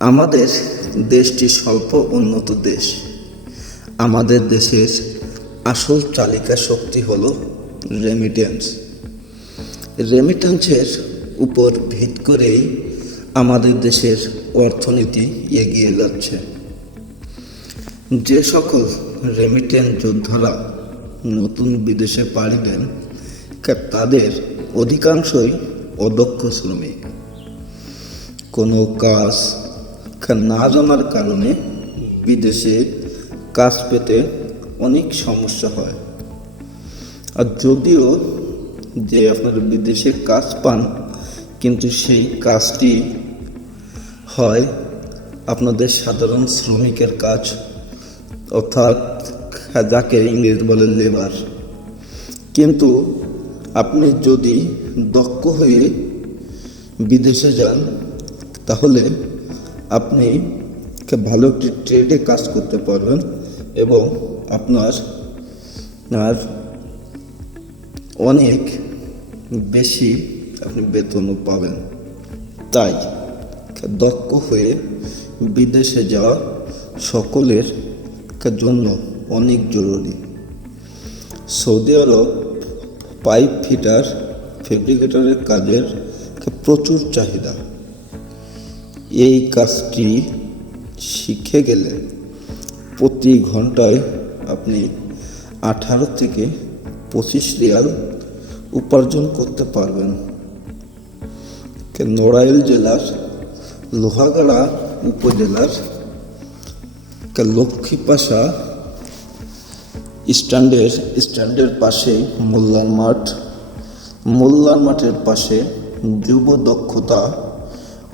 আমাদের দেশটি স্বল্প উন্নত দেশ। আমাদের দেশের আসল চালিকা শক্তি হল রেমিটেন্স রেমিটেন্সের উপর ভিত করেই আমাদের দেশের অর্থনীতি এগিয়ে যাচ্ছে। যে সকল রেমিটেন্স যোদ্ধারা নতুন বিদেশে পাড়ি দেন তাদের অধিকাংশই অদক্ষ শ্রমিক। কোনো কাজ না জানার কারণে বিদেশে কাজ পেতে অনেক সমস্যা হয়। আর যদিও যে আপনারা বিদেশে কাজ পান, কিন্তু সেই কাজটি হয় আপনাদের সাধারণ শ্রমিকের কাজ, অর্থাৎ যাকে ইংরেজ বলে লেবার কিন্তু আপনি যদি দক্ষ হয়ে বিদেশে যান, তাহলে আপনি ভালো একটি ট্রেডে কাজ করতে পারবেন এবং আপনার আর অনেক বেশি আপনি বেতনও পাবেন। তাই দক্ষ হয়ে বিদেশে যাওয়া সকলের জন্য অনেক জরুরি। সৌদি আরব পাইপ ফিটার, ফেব্রিকেটরের কাজের প্রচুর চাহিদা। এই কাজটি শিখে গেলে প্রতি ঘন্টায় আপনি আঠারো থেকে পঁচিশ রিয়াল উপার্জন করতে পারবেন। নড়াইল জেলার লোহাগাড়া উপজেলার লক্ষ্মীপাশা স্ট্যান্ডের স্ট্যান্ডের পাশে মোল্লার মাঠ। মোল্লার মাঠের পাশে যুব দক্ষতা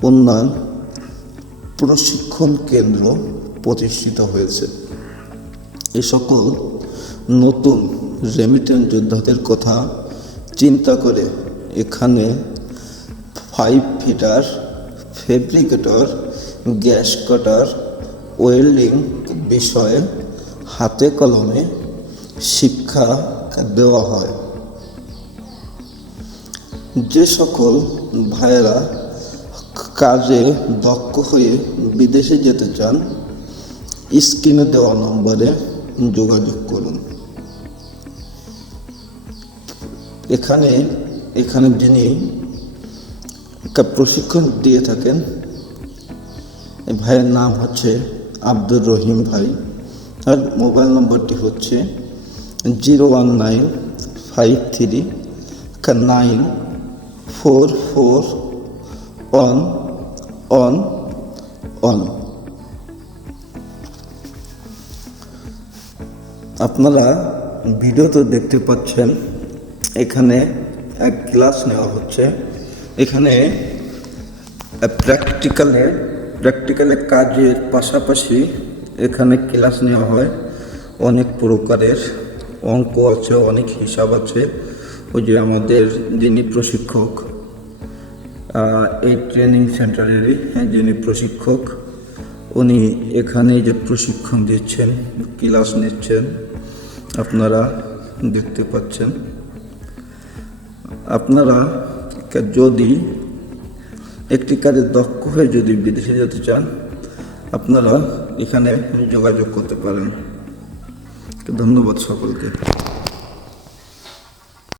উন্নয়ন প্রশিক্ষণ কেন্দ্র প্রতিষ্ঠিত হয়েছে। এ সকল নতুন রেমিটেন্স যোদ্ধাদের কথা চিন্তা করে এখানে five fitter fabricator gas cutter welding বিষয়ে হাতে কলমে শিক্ষা দেওয়া হয়। যে সকল ভাইয়েরা কাজে দক্ষ হয়ে বিদেশে যেতে চান, স্ক্রিনে দেওয়া নম্বরে যোগাযোগ করুন। এখানে এখানে যিনি একটা প্রশিক্ষণ দিয়ে থাকেন ভাইয়ের নাম হচ্ছে আব্দুর রহিম ভাই। আর মোবাইল নম্বরটি হচ্ছে zero one nine five three nine four four one one one আপনারা ভিডিওতে দেখতে পাচ্ছেন, এখানে এক ক্লাস নেওয়া হচ্ছে। এখানে প্র্যাকটিক্যালে প্র্যাকটিক্যালে কাজের পাশাপাশি এখানে ক্লাস নেওয়া হয়। অনেক প্রকারের অঙ্ক আছে, অনেক হিসাব আছে। ওই যে আমাদের যিনি প্রশিক্ষক এই ট্রেনিং সেন্টারেরই যিনি প্রশিক্ষক, উনি এখানে যে প্রশিক্ষণ দিচ্ছেন ক্লাস নিচ্ছেন, আপনারা দেখতে পাচ্ছেন। আপনারা যদি একটি কাজে দক্ষ হয়ে যদি বিদেশে যেতে চান, আপনারা এখানে যোগাযোগ করতে পারেন। ধন্যবাদ সকলকে।